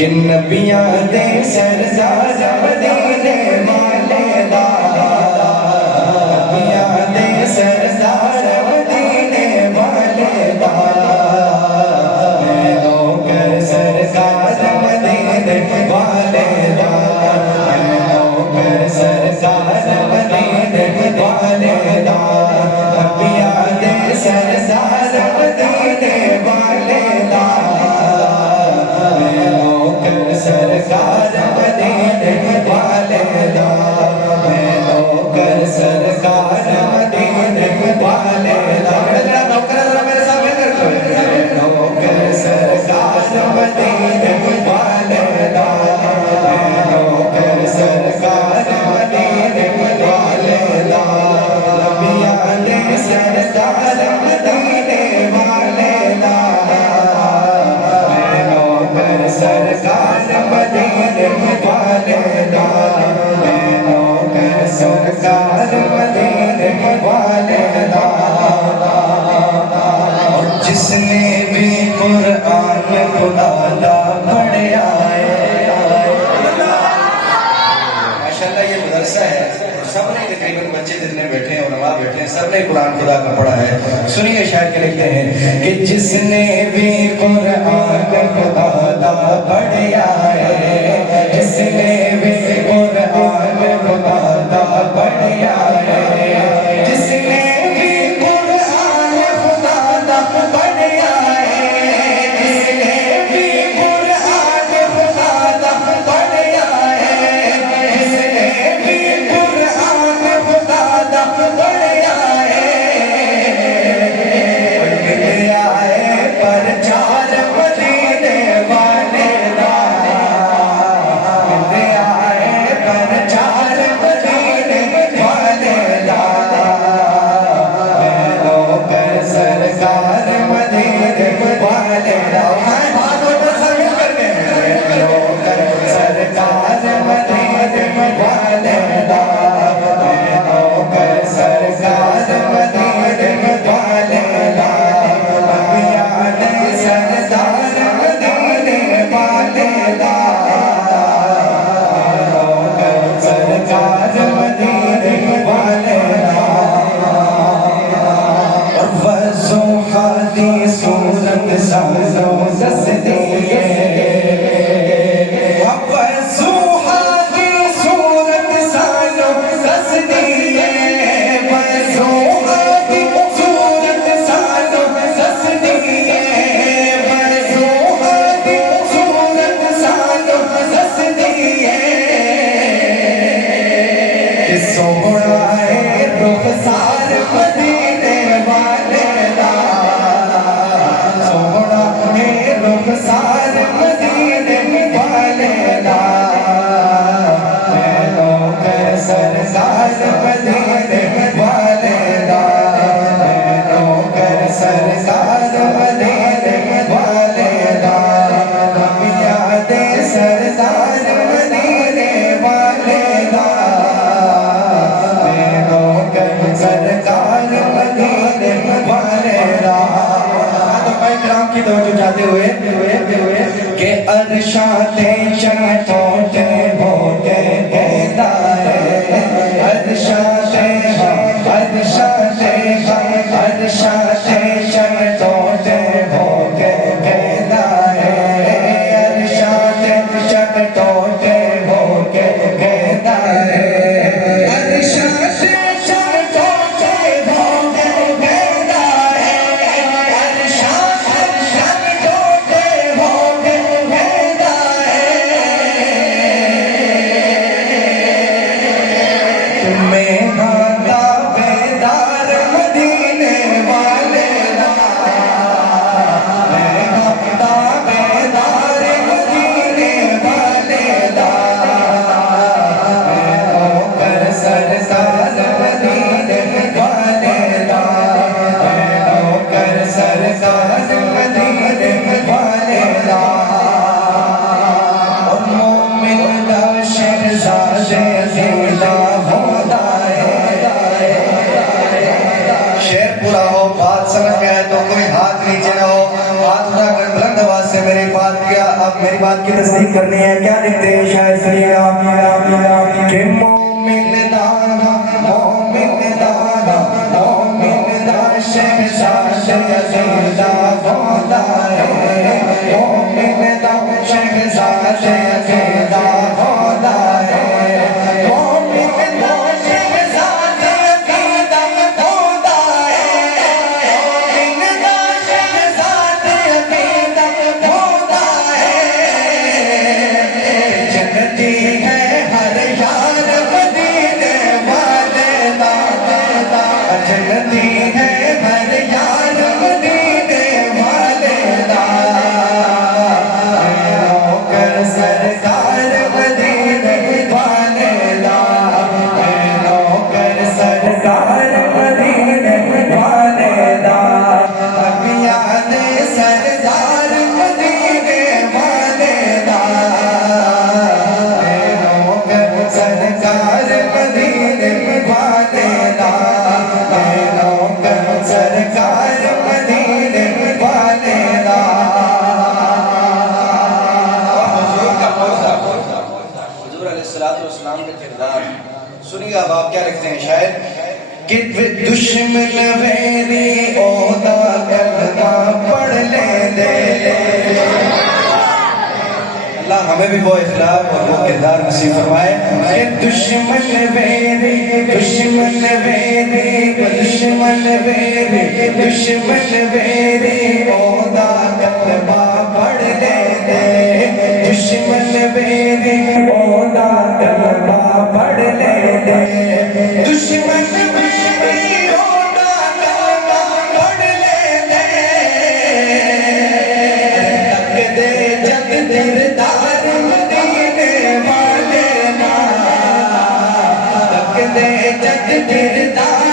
کہ نبیاں دے سردار مدینے والے دا، نبیاں دے سردار مدینے والے دا، میں نوکر سرکار مدینے والے دا، میں نوکر سرکار مدینے والے دا، نبیاں دے سردار مدینے والے دا، سرکار مدینے والے دا، میں نوکر سرکار مدینے والے دا، میرا نوکر ذرا میرے ساتھ مل کر میں نوکر سرکار مدینے والے دا، میں نوکر سرکار مدینے والے دا، نبیاں دے سردار مدینے والے دا، میں نوکر سرکار مدینے والے دا، میں نوکر سرکار مدینے والے دا، جس نے بھی قرآن خدا دا پڑھیا ہے، ماشاءاللہ یہ مدرسہ ہے، سب نے تقریباً بچے جتنے بیٹھے ہیں علماء بیٹھے ہیں سب نے قرآن خدا کا پڑھا ہے۔ سنیے شاعر کے لکھتے ہیں کہ جس نے بھی قرآن خدا دا پڑھیا ہے، جس نے بھی قرآن خدا دا پڑھیا ہے، جس نے بھی قرآن خدا دا پڑھیا ہے، جس نے بھی قرآن خدا دا پڑھیا ہے، جس نے بھی قرآن خدا دا پڑھیا ہے، پڑھ گیا ہے پرچار مدینے والے دا، پڑھ گیا ہے پرچار مدینے والے دا، میں نوکر سرکار مدینے والے دا، ہاتھوں پر سر مل کر کے میں نوکر سرکار مدینے والے دا، میں نوکر سرکار مدینے والے دا، نبیاں دے سردار مدینے والے دا، میں نوکر سرکار مدینے والے دا، وضحیٰ دی صورت سانو دس دیئے، وضحیٰ دی صورت سانو دس دیئے، وضحیٰ دی صورت سانو دس دیئے، وضحیٰ دی صورت سانو دس دیئے، کہ سوہنا ہے رخسار مدینے والے دا، سوہنا ہے رخسار مدینے والے دا، میں نوکر سرکار مدینے والے دا، میں نوکر سرکار مدینے والے دا، نبیاں دے سردار مدینے والے دا، میں نوکر سرکار مدینے والے دا، صحابہ کرام کی توجہ چاہتے ہوئے کہ ارشاد چمٹوٹے ہوتے کہتا ہے، ارشاد چمٹوٹے ہوتے کہتا ہے، ارشاد چمٹوٹے ہوتے کہتا ہے، ارشاد چمٹوٹے ہوتے کہتا ہے، ارشاد چمٹوٹے ہوتے کہتا ہے، تمہیں ہاتا بیدار مدینے والے دا، میں ہاتا بیدار مدینے والے دا، میں نوکر سرکار مدینے والے دا، میں نوکر سرکار مدینے والے دا، اور مومن دا شہزاد زندہ ہوتا ہے، شعر پورا ہو بات سمجھ میں آئے تو کوئی ہاتھ نیچے نہ ہو، ہاتھ اٹھا کر بلند آواز سے میری بات کیا آپ میری بات کی تصدیق کرنی ہے. کیا لکھتے ہیں شاعر سنیے آپ کہ مومن دانا مومن دانا مومن دا شہزاد یزیدہ ہوتا ہے مومن دا شہزاد یزیدہ ہوتا ہے مومن دا شہزاد یزیدہ ہوتا ہے مومن دا شہزاد یزیدہ ہوتا ہے جنتی ہے ہر یار مدینے والے دا جنتی ہے ہر یار مدینے والے دا نوکر سرکار مدینے والے دا نوکر سرکار مدینے والے دا ابیاد سردار مدینے والے دا نوکر سرکار مدینے والے دا نوکر سرکار مدینے والے دا. حضور علیہ السلام کا کردار سنیے. اب آپ کیا لکھتے ہیں شاعر کہ دشمن ویری اودا کلمہ پڑھ لے دے. اللہ ہمیں بھی وہ اخلاق اور وہ کردار نصیب فرمائے کہ دشمن ویری دشمن ویری دشمن ویری دشمن ویری اودا کلمہ پڑھ لے دے دشمن ویری اودا کلمہ پڑھ لے دے دشمن ویری اودا کلمہ پڑھ لے دے تک دے جگ دردار مدینے والے نا تک دے جگ دردار